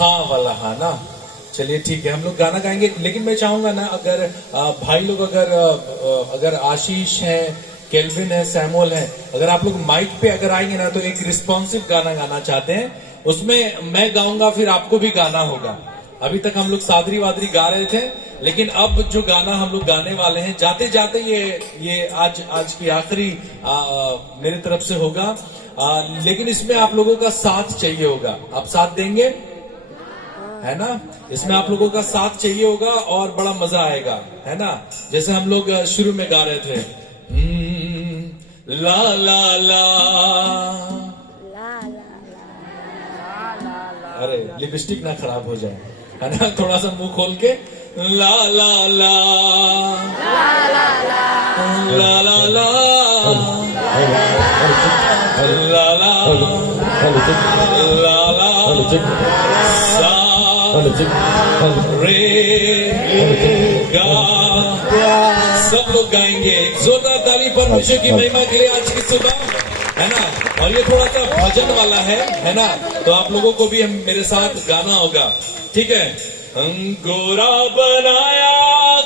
हाँ वाला हाँ ना। चलिए ठीक है, हम लोग गाना गाएंगे, लेकिन मैं चाहूंगा ना अगर भाई लोग अगर आशीष है, केल्विन है, सैमुअल है, अगर आप लोग माइक पे अगर आएंगे ना तो एक रिस्पॉन्सिव गाना गाना चाहते हैं, उसमें मैं गाऊंगा फिर आपको भी गाना होगा। अभी तक हम लोग सादरी वादरी गा रहे थे, लेकिन अब जो गाना हम लोग गाने वाले हैं जाते जाते ये आज की आखिरी मेरे तरफ से होगा, लेकिन इसमें आप लोगों का साथ चाहिए होगा। आप साथ देंगे है ना? इसमें आप लोगों का साथ चाहिए होगा और बड़ा मजा आएगा, है ना? जैसे हम लोग शुरू में गा रहे थे, ला ला ला, अरे लिपस्टिक ना खराब हो जाए, है ना? थोड़ा सा मुंह खोल के ला ला ला ला ला ला ला रे गा। सब लोग गाएंगे। जोरदार ताली परमेश्वर की महिमा के लिए आज की सुबह, है ना? और ये थोड़ा सा भजन वाला है ना? तो आप लोगों को भी मेरे साथ गाना होगा, ठीक है? गोरा बनाया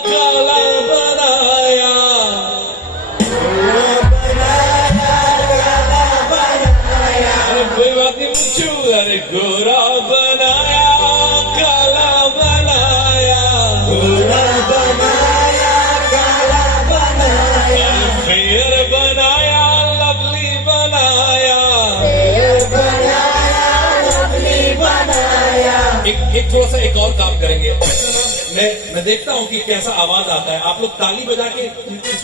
काला बनाया, अरे कोई बात नहीं पूछू, अरे गोरा बनाया काला बनाया, गोरा बनाया काला बनाया, फेयर बनाया लवली बनाया, फेयर बनाया लवली बनाया। एक थोड़ा सा एक और काम करेंगे। मैं देखता हूँ कि कैसा आवाज आता है। आप लोग ताली बजा के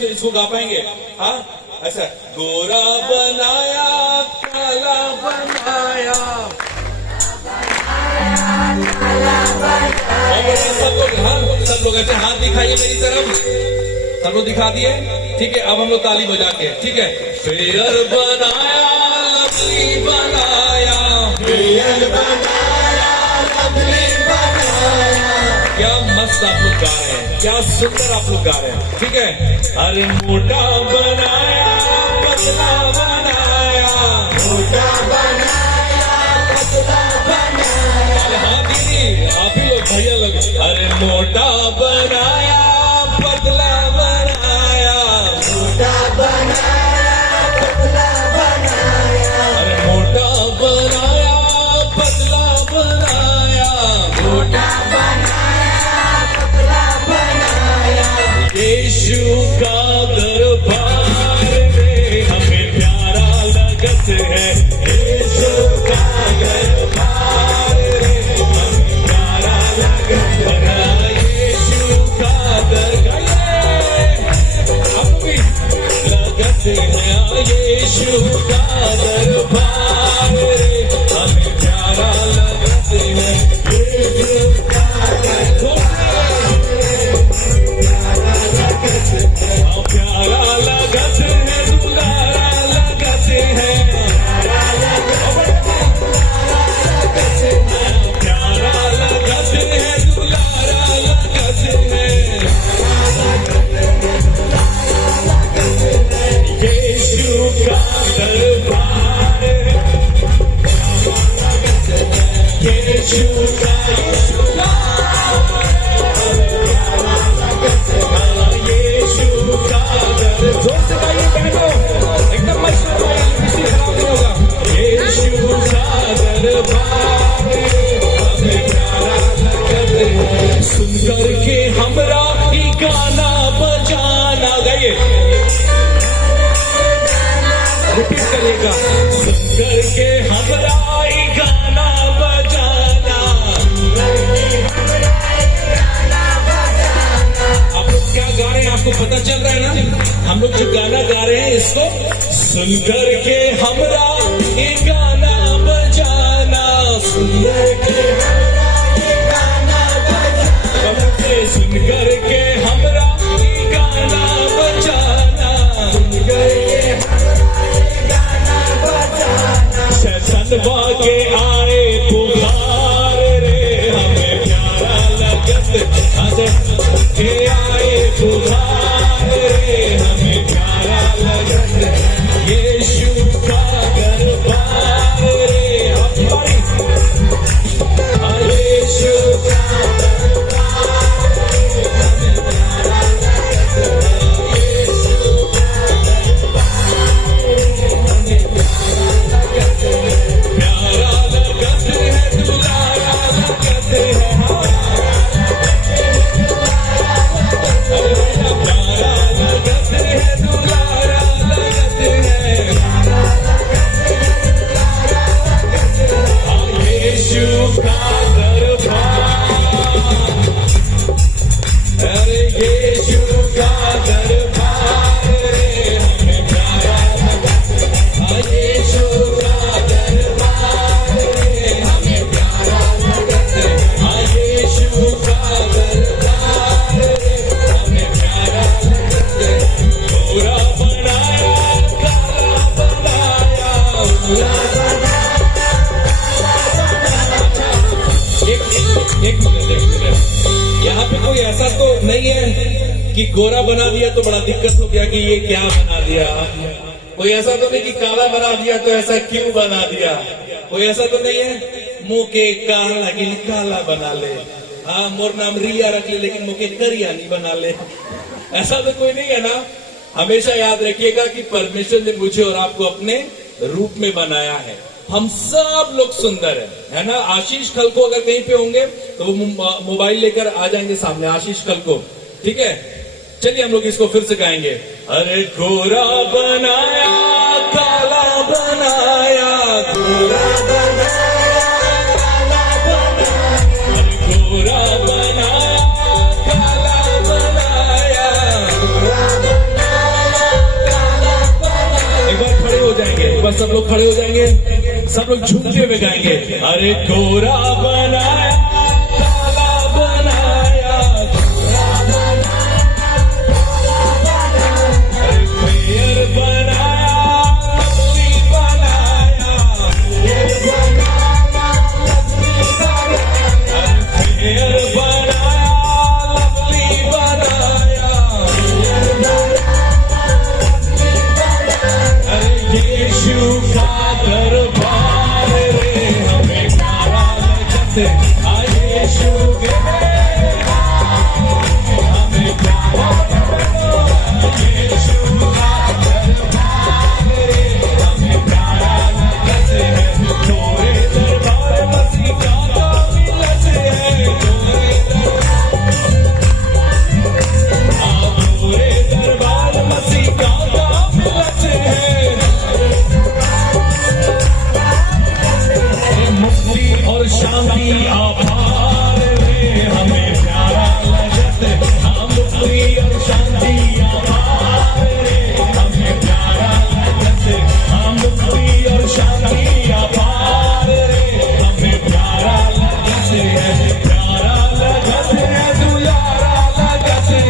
इसको गा पाएंगे? हाँ ऐसा, गोरा बनाया काला बनाया, सब लोग ऐसे हाथ दिखाइए मेरी तरफ, सब लोग दिखा दिए, ठीक है? अब हम लोग ताली बजा के, ठीक है? फेयर बनाया लवली बनाया, फेयर बनाया लवली बनाया। क्या मस्त आप लोग गा रहे हैं, क्या सुंदर आप लोग गा रहे हैं, ठीक है? अरे मोटा बनाया पतला बनाया, मोटा बनाया पतला बनाया। अरे हाँ दीदी, आप ही लोग, भैया लोग, अरे मोटा बनाया पतला बनाया, मोटा बनाया पतला बनाया, अरे मोटा बनाया पतला बनाया, मोटा बनाया पतला बनाया। यीशु का दरबार में हमें प्यारा लगत है, यीशु का दरबार में हमें प्यारा लगत है, यीशु का दरबार अभी लगत है, यीशु का दरबार में हमें प्यारा लगत है, यीशु का प्यारा लगत है, दुलारा लगत है, प्यारा लगत है, दुलारा लगत है। यीशु का दरबार, यीशु का सुनकर के हमरा ही गाना बजाना, गाइए रिपीट करिएगा, सुनकर के हमरा ही गाना बजाना। आप लोग क्या गा रहे हैं, आपको पता चल रहा है ना? हम लोग जो गाना गा रहे हैं इसको सुनकर के हमरा ही गाना बजाना, सुनकर के सुन करके हमरा गाना बजाना, सैतनवा के आए पुकार रे, हमें प्यारा लगत के आए पुकार रे, हमें प्यारा लगत, यीशु का दरबार रे। एक मिनट, यहाँ पे कोई ऐसा तो नहीं है कि गोरा बना दिया तो बड़ा दिक्कत हो गया कि ये क्या बना दिया। कोई ऐसा तो नहीं कि काला बना दिया तो ऐसा क्यों बना दिया। कोई ऐसा तो नहीं है मुंह के काला कि काला बना ले, हाँ मोर नाम रिया रख ले लेकिन मुंह के करिया नहीं बना ले। ऐसा तो कोई नहीं है ना। हमेशा याद रखिएगा कि परमेश्वर ने मुझे और आपको अपने रूप में बनाया है। हम सब लोग सुंदर है ना। आशीष कल को अगर कहीं पे होंगे तो वो मोबाइल लेकर आ जाएंगे सामने, आशीष कल को, ठीक है। चलिए हम लोग इसको फिर से गाएंगे। अरे गोरा बनाया काला बनाया, गोरा बनाया काला बनाया, अरे गोरा बनाया काला बनाया, गोरा बनाया काला बनाया। एक बार खड़े हो जाएंगे, एक बार सब लोग खड़े हो जाएंगे, सब लोग झूमते हुए गाएंगे। अरे गोरा बनाया काला बनाया, गोरा बनाया काला बनाया, अरे फेयर बनाया लवली बनाया, फेयर बनाया लवली बनाया, अरे फेयर बनाया लवली बनाया, फेयर बनाया लवली बनाया, अरे यीशु का दरबार रे हमें प्यारा लगते, यीशु के हमें प्यारा लगते, यीशु का दरबार रे हमें प्यारा लगते है। तोरे दरबार मसीह का मिलत है, तोरे दरबार मसीह का मिलत है। मुक्ति और शांति आभार रे हमें प्यारा लगत है, मुक्ति और शांति आभार रे हमें प्यारा लगत है, मुक्ति और शांति आभार रे हमें प्यारा लगत है, प्यारा लगत है, दुलारा लगत है,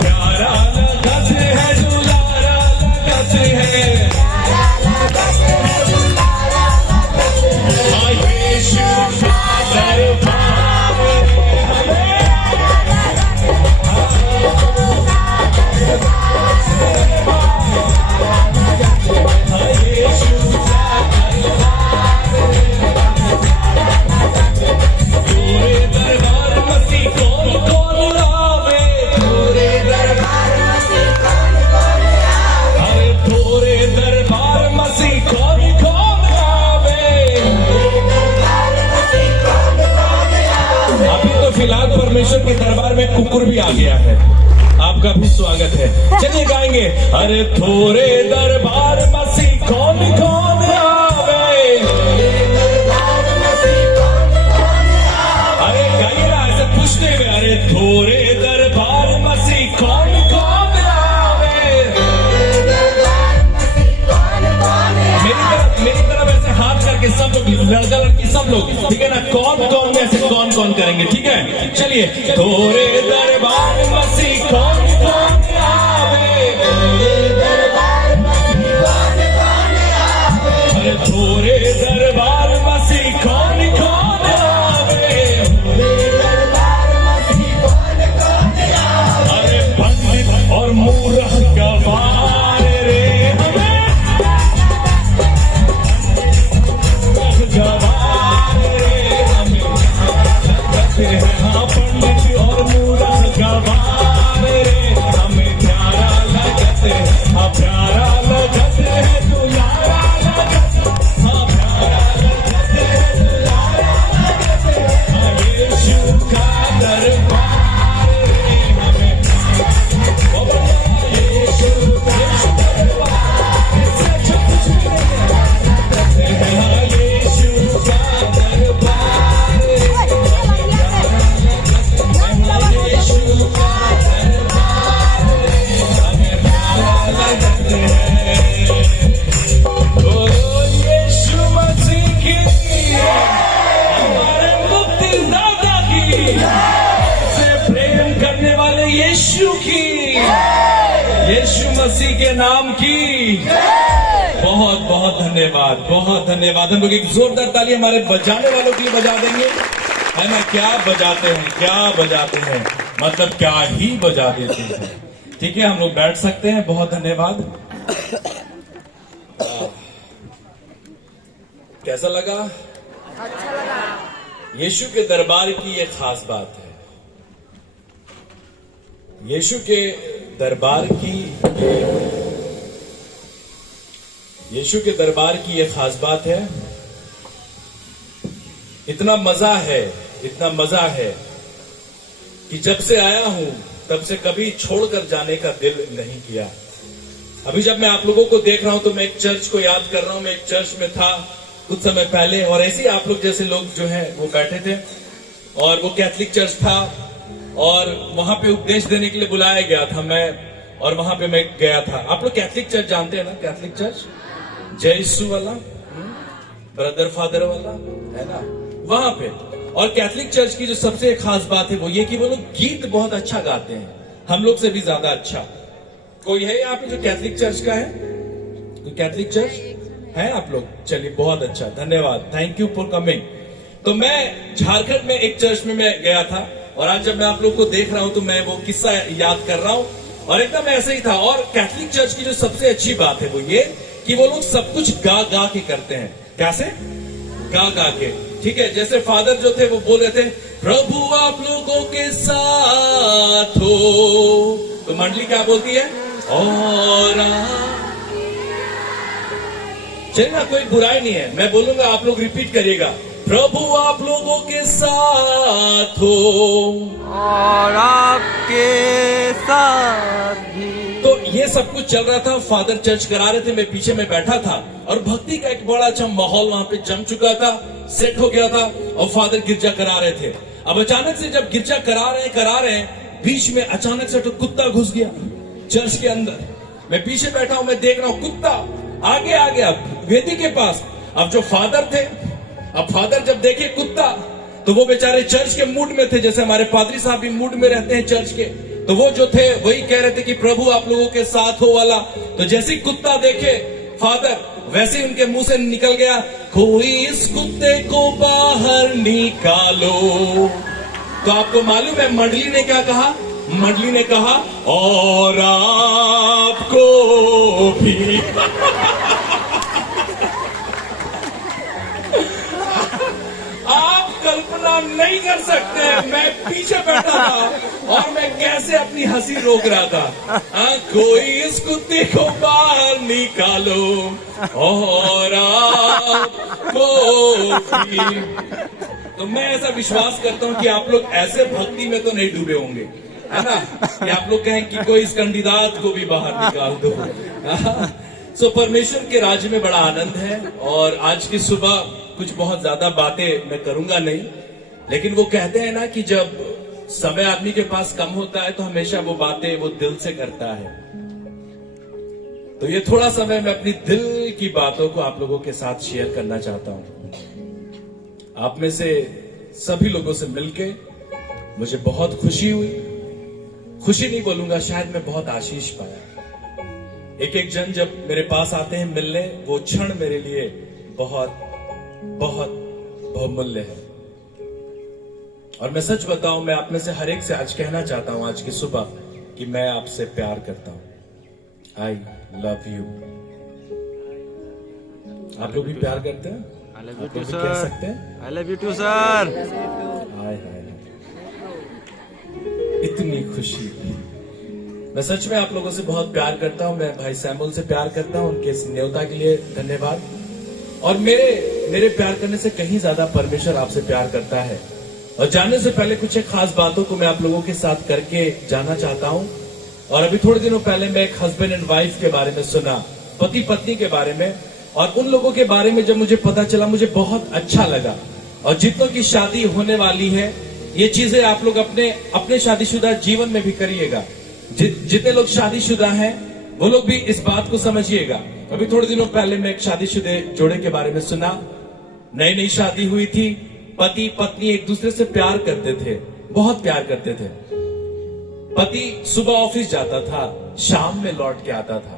प्यारा लगत है, दुलारा लगत है। फिलहाल परमेश्वर के दरबार में कुकुर भी आ गया है, आपका भी स्वागत है। चलिए गाएंगे। अरे थोरे दरबार मसीह कौन कौन आवे, अरे गाइए ना ऐसे पूछते हुए, अरे थोरे दरबार मसीह कौन कौन आवे। मेरी तरफ ऐसे हाथ करके सब लोग, लड़का लड़की सब लोग, ठीक है ना। कौन कौन में ऐसे कौन कौन करेंगे, ठीक है। चलिए थोरे दरबार मसीह कौन कौन आवे, अरे थोरे दरबार मसीह कौन कौन आवे, अरे पंडित और मूर्ख गवार रे हमें गवार रे हमें, हाँ पंडित और मूर्ख गवार रे हमें प्यारा लगत है, हाँ प्यारा लगत है, दुलारा लगत, हाँ प्यारा लगत है, दुलारा लगत है, हाँ यीशु का दरबार रे हमें, यीशु का दरबार, हाँ यीशु का दरबार यीशु का दरबार हमें प्यारा लगत है। ओ यीशु मसीह की, हमारे मुक्तिदाता की, से प्रेम करने वाले यीशु की, यीशु मसीह के नाम की बहुत बहुत धन्यवाद, बहुत धन्यवाद। हम लोग एक जोरदार ताली हमारे बजाने वालों के लिए बजा देंगे, है ना। क्या बजाते हैं, क्या बजाते हैं, मतलब क्या ही बजा देते हैं। ठीक है, हम लोग बैठ सकते हैं। बहुत धन्यवाद। कैसा लगा? अच्छा लगा। यीशु के दरबार की ये खास बात है। यीशु के दरबार की यीशु के दरबार की ये खास बात है। इतना मजा है, इतना मजा है कि जब से आया हूं तब से कभी छोड़कर जाने का दिल नहीं किया। अभी जब मैं आप लोगों को देख रहा हूं तो मैं एक चर्च को याद कर रहा हूं। मैं एक चर्च में था कुछ समय पहले, और ऐसे ही आप लोग जैसे लोग जो हैं वो बैठे थे, और वो कैथलिक चर्च था, और वहां पे उपदेश देने के लिए बुलाया गया था मैं, और वहां पे मैं गया था। आप लोग कैथलिक चर्च जानते हैं ना? कैथलिक चर्च जय यीशु वाला, ब्रदर फादर वाला, है ना, वहां पे। और कैथलिक चर्च की जो सबसे खास बात है वो ये कि वो लोग गीत बहुत अच्छा गाते हैं, हम लोग से भी ज्यादा अच्छा। कोई है यहाँ पे जो कैथलिक चर्च का है? कोई कैथलिक चर्च है आप लोग? चलिए, बहुत अच्छा, धन्यवाद, थैंक यू फॉर कमिंग। तो मैं झारखंड में एक चर्च में मैं गया था, और आज जब मैं आप लोग को देख रहा हूं तो मैं वो किस्सा याद कर रहा हूं, और एकदम ऐसे ही था। और कैथलिक चर्च की जो सबसे अच्छी बात है वो ये कि वो लोग सब कुछ गा गा के करते हैं। कैसे? गा गा के। ठीक है, जैसे फादर जो थे वो बोल रहे थे, प्रभु आप लोगों के साथ हो, तो मंडली क्या बोलती है? और चलिए ना, कोई बुराई नहीं है, मैं बोलूंगा, आप लोग रिपीट करिएगा, प्रभु आप लोगों के साथ हो और आपके साथ भी। तो ये सब कुछ चल रहा था, फादर चर्च करा रहे थे, मैं पीछे में बैठा था, और भक्ति का एक बड़ा अच्छा माहौल वहां पे जम चुका था, सेट हो गया था, और फादर गिरजा करा रहे थे। अब अचानक से जब गिरजा करा रहे हैं, बीच में अचानक से तो कुत्ता घुस गया चर्च के अंदर। मैं पीछे बैठा हूं, मैं देख रहा हूं कुत्ता आगे आ गया वेदी के पास। अब जो फादर थे, अब फादर जब देखे कुत्ता, तो वो बेचारे चर्च के मूड में थे, जैसे हमारे पादरी साहब भी मूड में रहते हैं चर्च के, तो वो जो थे वही कह रहे थे कि प्रभु आप लोगों के साथ हो वाला। तो जैसे ही कुत्ता देखे फादर, वैसे ही उनके मुंह से निकल गया, कोई इस कुत्ते को बाहर निकालो। तो आपको मालूम है मंडली ने क्या कहा? मंडली ने कहा, और आपको भी। आप कल्पना नहीं कर सकते, मैं पीछे बैठा था और मैं कैसे अपनी हंसी रोक रहा था। कोई इस कुत्ते को बाहर निकालो और आपको भी। तो मैं ऐसा विश्वास करता हूं कि आप लोग ऐसे भक्ति में तो नहीं डूबे होंगे, है ना, कि आप लोग कहें कि कोई इस कंडीदात को भी बाहर निकाल दो। सो परमेश्वर के राज्य में बड़ा आनंद है। और आज की सुबह कुछ बहुत ज्यादा बातें मैं करूंगा नहीं, लेकिन वो कहते हैं ना कि जब समय आदमी के पास कम होता है तो हमेशा वो बातें वो दिल से करता है। तो ये थोड़ा समय मैं अपनी दिल की बातों को आप लोगों के साथ शेयर करना चाहता हूं। आप में से सभी लोगों से मिलके मुझे बहुत खुशी हुई। खुशी नहीं बोलूंगा, शायद मैं बहुत आशीष पाया। एक एक जन जब मेरे पास आते हैं मिलने, वो क्षण मेरे लिए बहुत बहुत बहुमूल्य है। और मैं सच बताऊं, मैं आप में से हर एक से आज कहना चाहता हूं आज की सुबह कि मैं आपसे प्यार करता हूं। I love you. आप लोग भी प्यार करते हैं? I love you आप too, लोग भी कह sir. सकते हैं? I love you too, sir. हाय हाय, इतनी खुशी। मैं सच में आप लोगों से बहुत प्यार करता हूं। मैं भाई सैमुअल से प्यार करता हूं, उनके इस न्योता के लिए धन्यवाद। और मेरे प्यार करने से कहीं ज्यादा परमेश्वर आपसे प्यार करता है। और जानने से पहले कुछ एक खास बातों को मैं आप लोगों के साथ करके जाना चाहता हूं। और अभी थोड़े दिनों पहले मैं एक हस्बैंड एंड वाइफ के बारे में सुना, पति पत्नी के बारे में, और उन लोगों के बारे में जब मुझे पता चला मुझे बहुत अच्छा लगा। और जितनों की शादी होने वाली है, ये चीजें आप लोग अपने शादीशुदा जीवन में भी करिएगा। जितने लोग शादीशुदा हैं वो लोग भी इस बात को समझिएगा। अभी थोड़े दिनों पहले मैं एक शादीशुदे जोड़े के बारे में सुना। नई नई शादी हुई थी, पति पत्नी एक दूसरे से प्यार करते थे, बहुत प्यार करते थे। पति सुबह ऑफिस जाता था, शाम में लौट के आता था।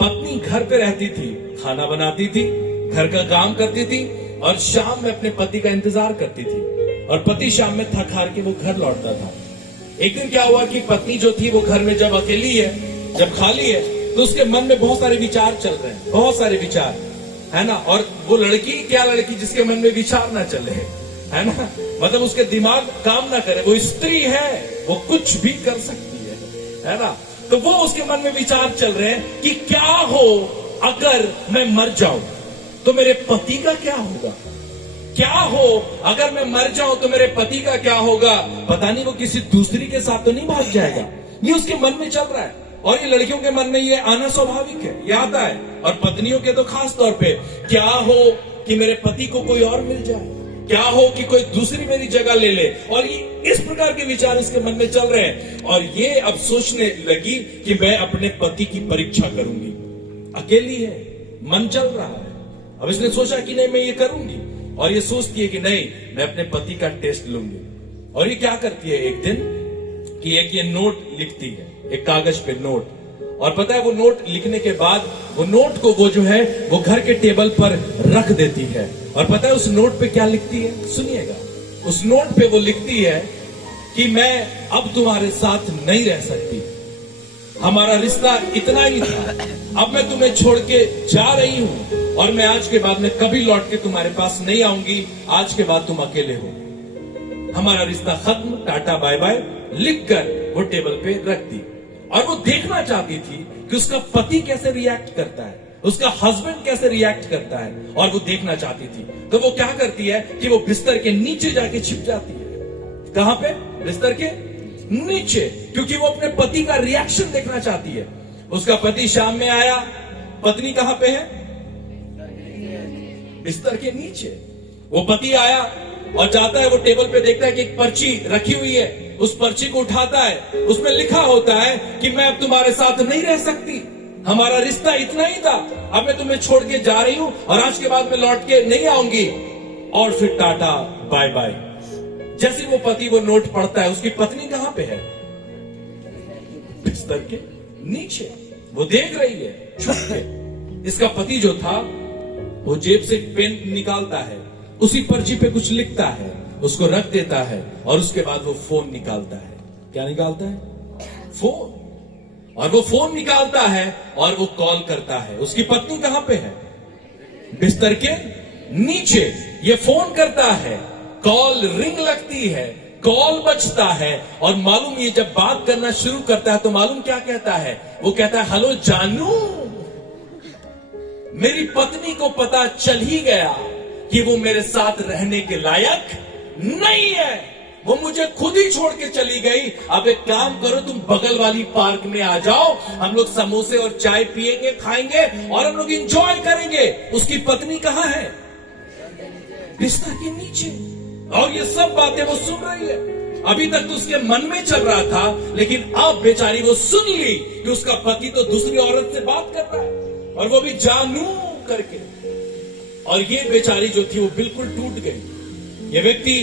पत्नी घर पे रहती थी, खाना बनाती थी, घर का काम करती थी और शाम में अपने पति का इंतजार करती थी। और पति शाम में थक हार के वो घर लौटता था। एक दिन क्या हुआ कि पत्नी जो थी वो घर में जब अकेली है, जब खाली है, तो उसके मन में बहुत सारे विचार चल रहे हैं, बहुत सारे विचार, है ना। और वो लड़की, क्या लड़की जिसके मन में विचार ना चले, है ना, मतलब उसके दिमाग काम ना करे, वो स्त्री है, वो कुछ भी कर सकती है ना। तो वो उसके मन में विचार चल रहे हैं कि क्या हो अगर मैं मर जाऊं तो मेरे पति का क्या होगा, क्या हो अगर मैं मर जाऊं तो मेरे पति का क्या होगा, पता नहीं वो किसी दूसरी के साथ तो नहीं भाग जाएगा। ये उसके मन में चल रहा है। और ये लड़कियों के मन में ये आना स्वाभाविक है, ये आता है। और पत्नियों के तो खास तौर पे, क्या हो कि मेरे पति को कोई और मिल जाए, क्या हो कि कोई दूसरी मेरी जगह ले ले। और ये इस प्रकार के विचार इसके मन में चल रहे हैं। और ये अब सोचने लगी कि मैं अपने पति की परीक्षा करूंगी। अकेली है, मन चल रहा है। अब इसने सोचा कि नहीं, मैं ये करूंगी। और ये सोचती है कि नहीं, मैं अपने पति का टेस्ट लूंगी। और ये क्या करती है एक दिन कि एक ये नोट लिखती है, एक कागज पे नोट। और पता है वो नोट लिखने के बाद वो नोट को वो जो है वो घर के टेबल पर रख देती है। और पता है उस नोट पे क्या लिखती है, सुनिएगा। उस नोट पे वो लिखती है कि मैं अब तुम्हारे साथ नहीं रह सकती, हमारा रिश्ता इतना ही था, अब मैं तुम्हें छोड़ के जा रही हूं और मैं आज के बाद में कभी लौट के तुम्हारे पास नहीं आऊंगी, आज के बाद तुम अकेले हो, हमारा रिश्ता खत्म, टाटा बाय बाय लिखकर वो टेबल पे रख दी। और वो देखना चाहती थी कि उसका पति कैसे रिएक्ट करता है, उसका हस्बैंड कैसे रिएक्ट करता है, और वो देखना चाहती थी। तो वो क्या करती है कि वो बिस्तर के नीचे जाके छिप जाती है। कहां पे? बिस्तर के नीचे, क्योंकि वो अपने पति का रिएक्शन देखना चाहती है। उसका पति शाम में आया, पत्नी कहां पे है? बिस्तर के नीचे। वो पति आया और जाता है, वो टेबल पे देखता है कि एक पर्ची रखी हुई है। उस पर्ची को उठाता है, उसमें लिखा होता है कि मैं अब तुम्हारे साथ नहीं रह सकती, हमारा रिश्ता इतना ही था, अब मैं तुम्हें छोड़ के जा रही हूं और आज के बाद मैं लौट के नहीं आऊंगी, और फिर टाटा बाय बाय। जैसे वो पति वो नोट पढ़ता है, उसकी पत्नी कहां पे है? बिस्तर के नीचे। वो देख रही है छुप के। इसका पति जो था वो जेब से पेन निकालता है, उसी पर्ची पे कुछ लिखता है, उसको रख देता है और उसके बाद वो फोन निकालता है। क्या निकालता है? फोन। और वो फोन निकालता है और वो कॉल करता है। उसकी पत्नी कहां पे है? बिस्तर के नीचे। ये फोन करता है, कॉल रिंग लगती है, कॉल बजता है, और मालूम ये जब बात करना शुरू करता है तो मालूम क्या कहता है? वो कहता है, हेलो जानू। मेरी पत्नी को पता चल ही गया कि वो मेरे साथ रहने के लायक नहीं है, वो मुझे खुद ही छोड़ के चली गई। अब एक काम करो, तुम बगल वाली पार्क में आ जाओ, हम लोग समोसे और चाय पिएंगे, खाएंगे और हम लोग एंजॉय करेंगे। उसकी पत्नी कहां है? बिस्तर के नीचे। और ये सब बातें वो सुन रही है। अभी तक तो उसके मन में चल रहा था, लेकिन अब बेचारी वो सुन ली कि उसका पति तो दूसरी औरत से बात कर रहा है, और वो भी जानू करके। और ये बेचारी जो थी वो बिल्कुल टूट गई। ये व्यक्ति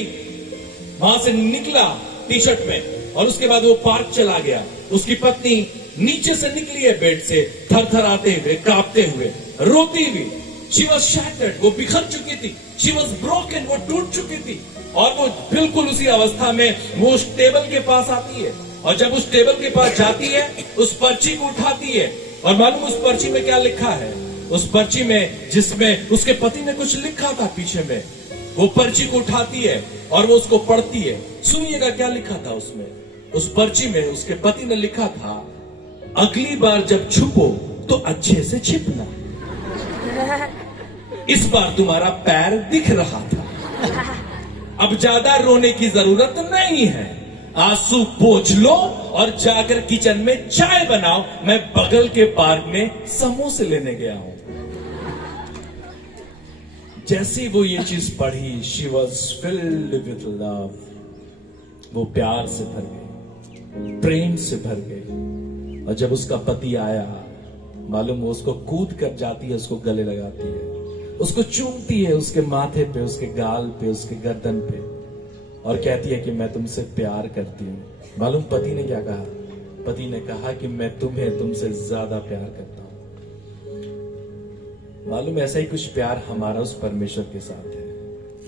वहां से निकला टी शर्ट में, और उसके बाद वो पार्क चला गया। उसकी पत्नी नीचे से निकली है बेड से, थरथराते हुए, कांपते हुए, रोती हुई। शी वॉज शैटर्ड, वो बिखर चुकी थी। शी वॉज ब्रोकन, वो टूट चुकी थी। और वो बिल्कुल उसी अवस्था में वो उस टेबल के पास आती है, और जब उस टेबल के पास जाती है, उस पर्ची को उठाती है, और मालूम उस पर्ची में क्या लिखा है? उस पर्ची में, जिसमें उसके पति ने कुछ लिखा था पीछे में, वो पर्ची को उठाती है और वो उसको पढ़ती है। सुनिएगा क्या लिखा था उसमें। उस पर्ची में उसके पति ने लिखा था, अगली बार जब छुपो तो अच्छे से छिपना, इस बार तुम्हारा पैर दिख रहा था, अब ज्यादा रोने की जरूरत नहीं है, आंसू पोंछ लो और जाकर किचन में चाय बनाओ, मैं बगल के पार्क में समोसे लेने गया हूं। जैसे वो ये चीज पढ़ी, she was filled with love, वो प्यार से भर गई, प्रेम से भर गई। और जब उसका पति आया, मालूम वो उसको कूद कर जाती है, उसको गले लगाती है, उसको चूमती है, उसके माथे पे, उसके गाल पे, उसके गर्दन पे, और कहती है कि मैं तुमसे प्यार करती हूं। मालूम पति ने क्या कहा? पति ने कहा कि मैं तुम्हें तुमसे ज्यादा प्यार करता हूं। मालूम ऐसा ही कुछ प्यार हमारा उस परमेश्वर के साथ है।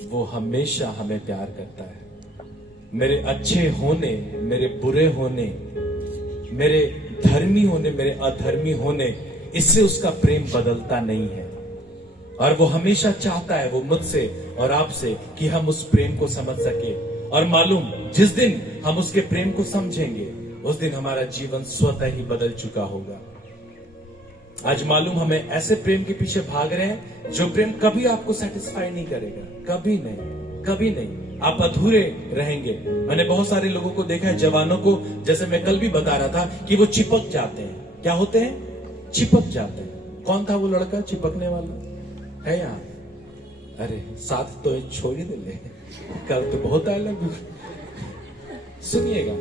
वो हमेशा हमें प्यार करता है। मेरे अच्छे होने, मेरे बुरे होने, मेरे धर्मी होने, मेरे अधर्मी होने, इससे उसका प्रेम बदलता नहीं है। और वो हमेशा चाहता है, वो मुझसे और आपसे, कि हम उस प्रेम को समझ सके। और मालूम, जिस दिन हम उसके प्रेम को समझेंगे, उस दिन हमारा जीवन स्वतः ही बदल चुका होगा। आज मालूम हमें ऐसे प्रेम के पीछे भाग रहे हैं जो प्रेम कभी आपको सेटिस्फाई नहीं करेगा, कभी नहीं, कभी नहीं। आप अधूरे रहेंगे। मैंने बहुत सारे लोगों को देखा है, जवानों को, जैसे मैं कल भी बता रहा था, कि वो चिपक जाते हैं। क्या होते हैं? चिपक जाते हैं। कौन था वो लड़का चिपकने वाला? है यहाँ? अरे साथ तो छोड़ ही दे, कल तो बहुत आई लव यू। सुनिएगा,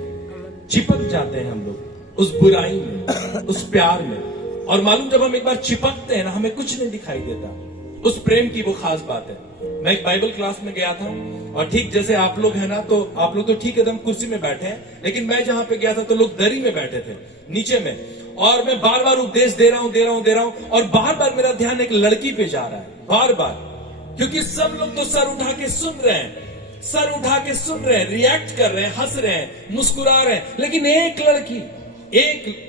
चिपक जाते हैं हम लोग उस बुराई में, उस प्यार में। और मालूम, जब हम एक बार चिपकते हैं ना, हमें कुछ नहीं दिखाई देता। उस प्रेम की वो खास बात है। मैं एक बाइबल क्लास में गया था, और ठीक जैसे आप लोग हैं ना, तो आप लोग तो ठीक एकदम कुर्सी में बैठे हैं, लेकिन मैं जहां पे गया था तो लोग दरी में बैठे थे, नीचे में। और मैं बार बार उपदेश दे रहा हूं, और बार बार मेरा ध्यान एक लड़की पे जा रहा है, बार बार। क्योंकि सब लोग तो सर उठा के सुन रहे हैं, सर उठा के सुन रहे हैं, रिएक्ट कर रहे हैं, हंस रहे हैं, मुस्कुरा रहे हैं, लेकिन एक लड़की,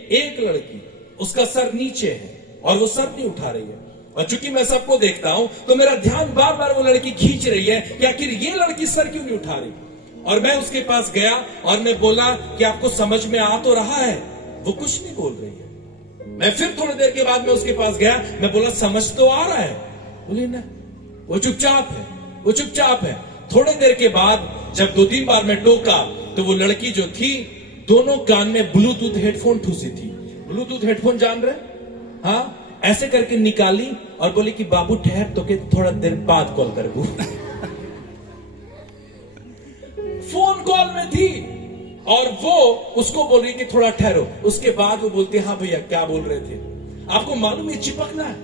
एक लड़की, उसका सर नीचे है और वो सर नहीं उठा रही है। और चूंकि मैं सबको देखता हूं, तो मेरा ध्यान बार बार वो लड़की खींच रही है कि आखिर ये लड़की सर क्यों नहीं उठा रही। और मैं उसके पास गया और मैं बोला कि आपको समझ में आ तो रहा है? वो कुछ नहीं बोल रही है। मैं फिर थोड़ी देर के बाद में उसके पास गया, मैं बोला समझ तो आ रहा है? बोली ना, वो चुपचाप है, वो चुपचाप है। थोड़ी देर के बाद जब 2-3 बार मैं टोका, तो वो लड़की जो थी, दोनों कान में ब्लूटूथ हेडफोन ठूसी थी। ब्लूटूथ हेडफोन जान रहे? हाँ, ऐसे करके निकाली और बोली कि बाबू ठहर, तो के थोड़ा देर बाद कॉल कर। फोन कॉल में थी और वो उसको बोल रही कि थोड़ा ठहरो। उसके बाद वो बोलती, हाँ भैया क्या बोल रहे थे? आपको मालूम है चिपकना है।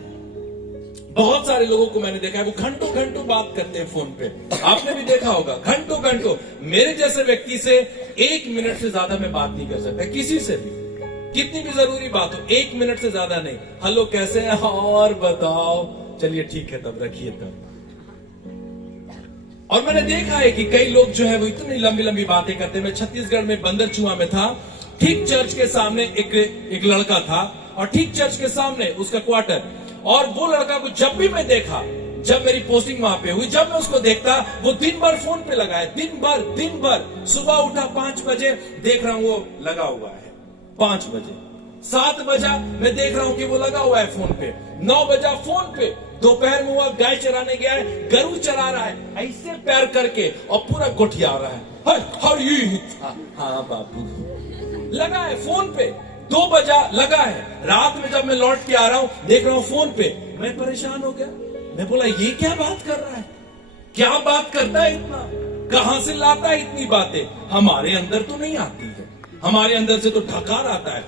बहुत सारे लोगों को मैंने देखा है, वो घंटों घंटों बात करते हैं फोन पे। आपने भी देखा होगा, घंटों घंटों। मेरे जैसे व्यक्ति से 1 मिनट से ज्यादा मैं बात नहीं कर सकता, किसी से भी, कितनी भी जरूरी बात हो, 1 मिनट से ज्यादा नहीं। हेलो कैसे हैं, और बताओ, चलिए ठीक है, तब रखिए तब। और मैंने देखा है कि कई लोग जो है वो इतनी लंबी लंबी बातें करते हैं। मैं छत्तीसगढ़ में बंदरचुआ में था, ठीक चर्च के सामने एक लड़का था, और ठीक चर्च के सामने उसका क्वार्टर। और वो लड़का को जब भी मैं देखा, जब मेरी पोस्टिंग वहां पे हुई, जब मैं उसको देखता, वो दिन भर फोन पे लगा है, दिन भर। सुबह उठा 5 बजे, देख रहा हूं वो लगा हुआ है 5 बजे। 7 बजा, मैं देख रहा हूं कि वो लगा हुआ है फोन पे। 9 बजा फोन पे। दोपहर में हुआ गाय चराने गया है, गरू चरा रहा है, ऐसे पैर करके, और पूरा गोठिया रहा है। हाँ बाबू, लगा है फोन पे। 2 बजा, लगा है। रात में जब मैं लौट के आ रहा हूं, देख रहा हूं फोन पे। मैं परेशान हो गया। मैं बोला ये क्या बात कर रहा है, क्या बात करता है इतना, कहां से लाता है इतनी बातें? हमारे अंदर तो नहीं आती है, हमारे अंदर से तो ढकार आता है।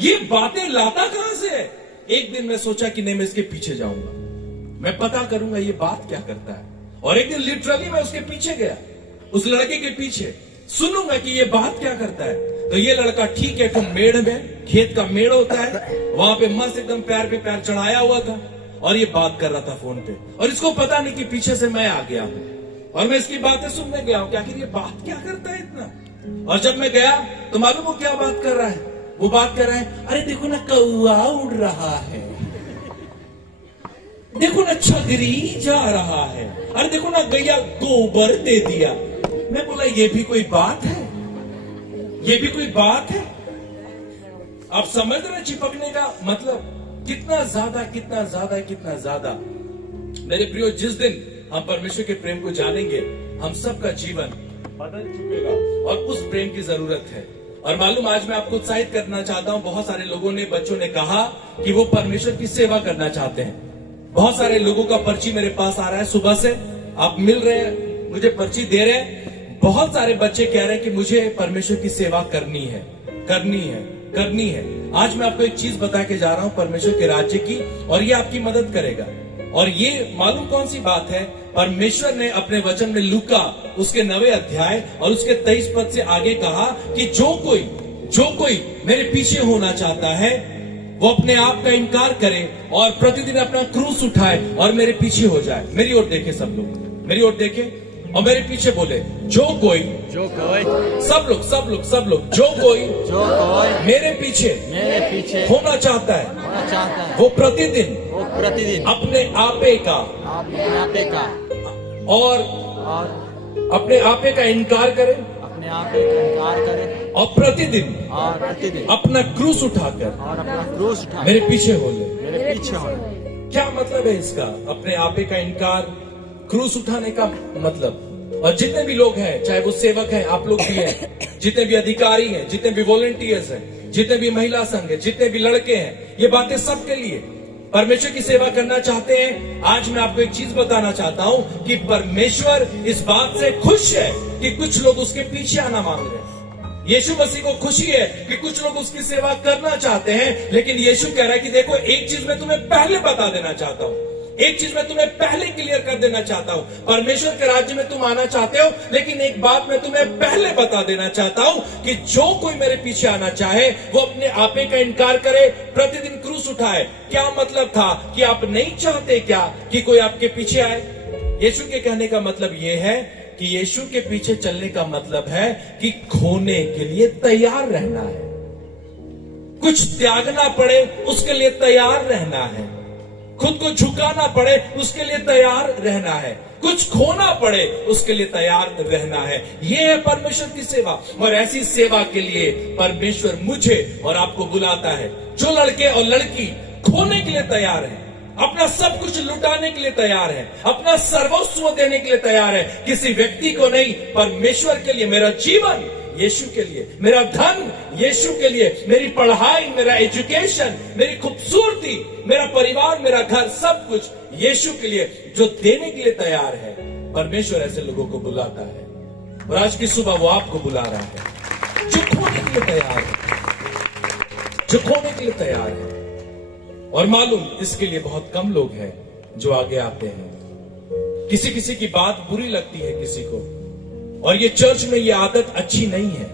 ये बातें लाता कहां से है? एक दिन मैं सोचा कि नहीं, मैं इसके पीछे जाऊंगा, मैं पता करूंगा ये बात क्या करता है। और एक दिन लिटरली मैं उसके पीछे गया, उस लड़के के पीछे, सुनूंगा कि ये बात क्या करता है। तो ये लड़का ठीक है, तो मेड़ में, खेत का मेड़ होता है, वहां पे मस्त एकदम पैर पे पैर चढ़ाया हुआ था, और ये बात कर रहा था फोन पे। और इसको पता नहीं कि पीछे से मैं आ गया हूं, और मैं इसकी बातें सुनने गया हूं कि आखिर ये बात क्या करता है इतना। और जब मैं गया तो मालूम वो क्या बात कर रहा है? वो बात कर रहा है, अरे देखो ना कौआ उड़ रहा है, देखो ना छगरी जा रहा है, अरे देखो ना गैया गोबर दे दिया। मैं बोला ये भी कोई बात है, ये भी कोई बात है? आप समझ रहे चिपकने का मतलब? कितना ज्यादा, कितना ज्यादा, कितना ज्यादा। मेरे प्रियो, जिस दिन हम परमेश्वर के प्रेम को जानेंगे, हम सबका जीवन बदल चुकेगा, और उस प्रेम की जरूरत है। और मालूम, आज मैं आपको उत्साहित करना चाहता हूं। बहुत सारे लोगों ने, बच्चों ने कहा कि वो परमेश्वर की सेवा करना चाहते हैं। बहुत सारे लोगों का पर्ची मेरे पास आ रहा है, सुबह से आप मिल रहे हैं, मुझे पर्ची दे रहे हैं। बहुत सारे बच्चे कह रहे हैं कि मुझे परमेश्वर की सेवा करनी है, करनी है, करनी है। आज मैं आपको एक चीज बता के जा रहा हूं परमेश्वर के राज्य की, और ये आपकी मदद करेगा। और ये मालूम कौन सी बात है? परमेश्वर ने अपने वचन में लूका उसके 9वें अध्याय और उसके 23 पद से आगे कहा कि जो कोई मेरे पीछे होना चाहता है, वो अपने आप का इनकार करे और प्रतिदिन अपना क्रूस उठाए और मेरे पीछे हो जाए। मेरी ओर देखे सब लोग, मेरी ओर देखे और मेरे पीछे बोले, जो कोई सब लोग जो कोई मेरे पीछे होना चाहता है वो प्रतिदिन अपने आपे का और अपने आपे का इनकार करे और प्रतिदिन अपना क्रूस उठाकर मेरे पीछे हो ले। क्या मतलब है इसका? अपने आपे का इनकार, क्रूस उठाने का मतलब। और जितने भी लोग हैं, चाहे वो सेवक हैं, आप लोग भी हैं, जितने भी अधिकारी हैं, जितने भी वॉलंटियर्स हैं, जितने भी महिला संघ है, जितने भी लड़के हैं, ये बातें सबके लिए। परमेश्वर की सेवा करना चाहते हैं, आज मैं आपको एक चीज बताना चाहता हूं कि परमेश्वर इस बात से खुश है कि कुछ लोग उसके पीछे आना मांग रहे हैं। यीशु मसीह को खुशी है कि कुछ लोग उसकी सेवा करना चाहते हैं, लेकिन यीशु कह रहा है कि देखो, एक चीज मैं तुम्हें पहले बता देना चाहता हूं, एक चीज मैं तुम्हें पहले क्लियर कर देना चाहता हूं। परमेश्वर के राज्य में तुम आना चाहते हो, लेकिन एक बात मैं तुम्हें पहले बता देना चाहता हूं कि जो कोई मेरे पीछे आना चाहे वो अपने आपे का इनकार करे, प्रतिदिन क्रूस उठाए। क्या मतलब था कि आप नहीं चाहते क्या कि कोई आपके पीछे आए? यीशु के कहने का मतलब यह है कि यीशु के पीछे चलने का मतलब है कि खोने के लिए तैयार रहना है, कुछ त्यागना पड़े उसके लिए तैयार रहना है, खुद को झुकाना पड़े उसके लिए तैयार रहना है, कुछ खोना पड़े उसके लिए तैयार रहना है। यह है परमेश्वर की सेवा। और ऐसी सेवा के लिए परमेश्वर मुझे और आपको बुलाता है। जो लड़के और लड़की खोने के लिए तैयार है, अपना सब कुछ लुटाने के लिए तैयार है, अपना सर्वस्व देने के लिए तैयार है, किसी व्यक्ति को नहीं, परमेश्वर के लिए। मेरा जीवन यीशु के लिए, मेरा धन यीशु के लिए, मेरी पढ़ाई, मेरा एजुकेशन, मेरी खूबसूरती, मेरा परिवार, मेरा घर, सब कुछ यीशु के लिए। जो देने के लिए तैयार है, परमेश्वर ऐसे लोगों को बुलाता है। और आज की सुबह वो आपको बुला रहा है, जो खोने के लिए तैयार है, जो खोने के लिए तैयार है। और मालूम, इसके लिए बहुत कम लोग हैं जो आगे आते हैं। किसी किसी की बात बुरी लगती है किसी को, और ये चर्च में ये आदत अच्छी नहीं है।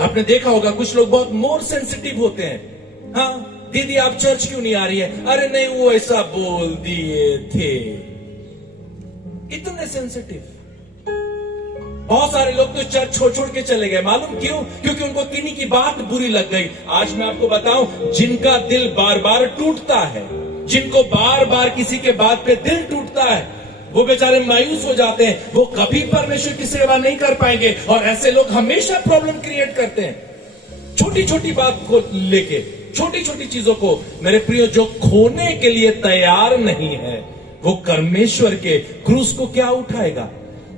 आपने देखा होगा कुछ लोग बहुत मोर सेंसिटिव होते हैं। हाँ दीदी, आप चर्च क्यों नहीं आ रही है? अरे नहीं, वो ऐसा बोल दिए थे। इतने सेंसिटिव। बहुत सारे लोग तो चर्च छोड़ छोड़ के चले गए। मालूम क्यों? क्योंकि उनको किन्हीं की बात बुरी लग गई। आज मैं आपको बताऊं, जिनका दिल बार बार टूटता है, जिनको बार बार किसी के बात पे दिल टूटता है, वो बेचारे मायूस हो जाते हैं, वो कभी परमेश्वर की सेवा नहीं कर पाएंगे। और ऐसे लोग हमेशा प्रॉब्लम क्रिएट करते हैं, छोटी छोटी बात को लेके, छोटी छोटी चीजों को। मेरे प्रियो, जो खोने के लिए तैयार नहीं है वो परमेश्वर के क्रूस को क्या उठाएगा?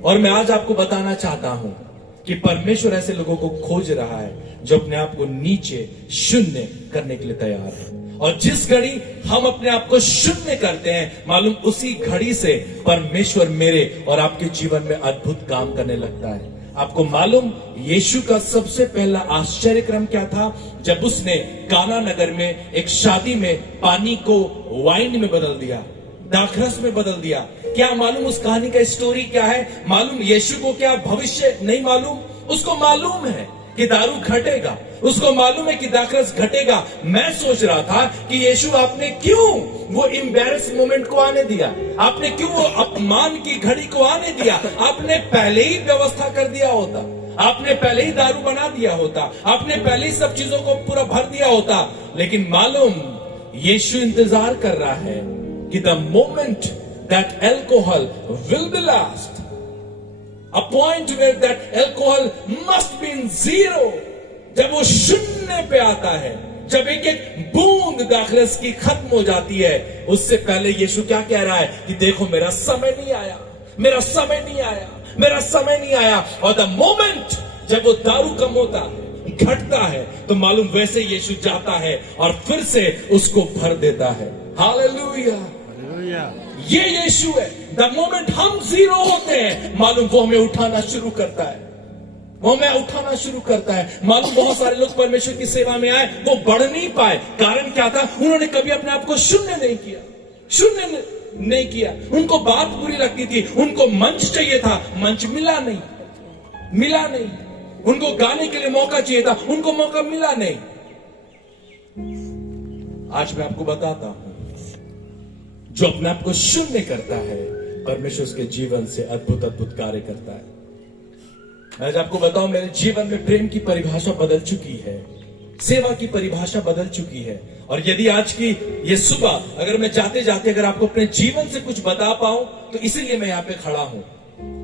और मैं आज आपको बताना चाहता हूं कि परमेश्वर ऐसे लोगों को खोज रहा है जो अपने आप को नीचे शून्य करने के लिए तैयार है। और जिस घड़ी हम अपने आप को शून्य करते हैं, मालूम उसी घड़ी से परमेश्वर मेरे और आपके जीवन में अद्भुत काम करने लगता है। आपको मालूम, यीशु का सबसे पहला आश्चर्य क्रम क्या था? जब उसने काना नगर में एक शादी में पानी को वाइन में बदल दिया, दाखरस में बदल दिया। क्या मालूम उस कहानी का स्टोरी क्या है? मालूम यीशु को क्या भविष्य नहीं मालूम? उसको मालूम है कि दारू घटेगा, उसको मालूम है कि दाखरस घटेगा। मैं सोच रहा था कि यीशु, आपने क्यों वो एम्बैरेस मोमेंट को आने दिया? आपने क्यों वो अपमान की घड़ी को आने दिया? आपने पहले ही व्यवस्था कर दिया होता, आपने पहले ही दारू बना दिया होता, आपने पहले ही सब चीजों को पूरा भर दिया होता। लेकिन मालूम, यीशु इंतजार कर रहा है कि the moment that alcohol will be last, a point where that alcohol must be in zero, जब वो शून्य पे आता है, जब एक एक बूंद दाखरस की खत्म हो जाती है, उससे पहले यीशु क्या कह रहा है कि देखो, मेरा समय नहीं आया, मेरा समय नहीं आया, मेरा समय नहीं आया। और द मोमेंट जब वो दारू कम होता है, घटता है, तो मालूम वैसे यीशु जाता है और फिर से उसको भर देता है। हालेलुया, ये यीशु है। द मोमेंट हम जीरो होते हैं, मालूम वो हमें उठाना शुरू करता है, वो हमें उठाना शुरू करता है। मालूम बहुत सारे लोग परमेश्वर की सेवा में आए, वो बढ़ नहीं पाए। कारण क्या था? उन्होंने कभी अपने आप को शून्य नहीं किया, शून्य नहीं किया। उनको बात बुरी लगती थी, उनको मंच चाहिए था, मंच मिला नहीं, मिला नहीं। उनको गाने के लिए मौका चाहिए था, उनको मौका मिला नहीं। आज मैं आपको बताता हूं, जो अपने आप को शून्य करता है, परमेश्वर उसके जीवन से अद्भुत अद्भुत कार्य करता है। मैं आज आपको बताऊं, मेरे जीवन में प्रेम की परिभाषा बदल चुकी है, सेवा की परिभाषा बदल चुकी है। और यदि आज की ये सुबह अगर मैं जाते जाते अगर आपको अपने जीवन से कुछ बता पाऊं, तो इसीलिए मैं यहां पे खड़ा हूं।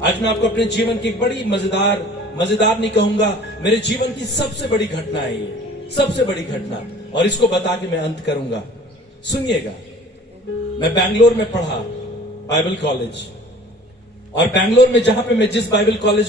आज मैं आपको अपने जीवन की एक बड़ी मजेदार नहीं कहूंगा, मेरे जीवन की सबसे बड़ी घटना है ये, सबसे बड़ी घटना, और इसको बता के मैं अंत करूंगा। सुनिएगा, मैं बैंगलोर में पढ़ा बाइबल कॉलेज, और बैंगलोर में जहां पे मैं जिस बाइबल कॉलेज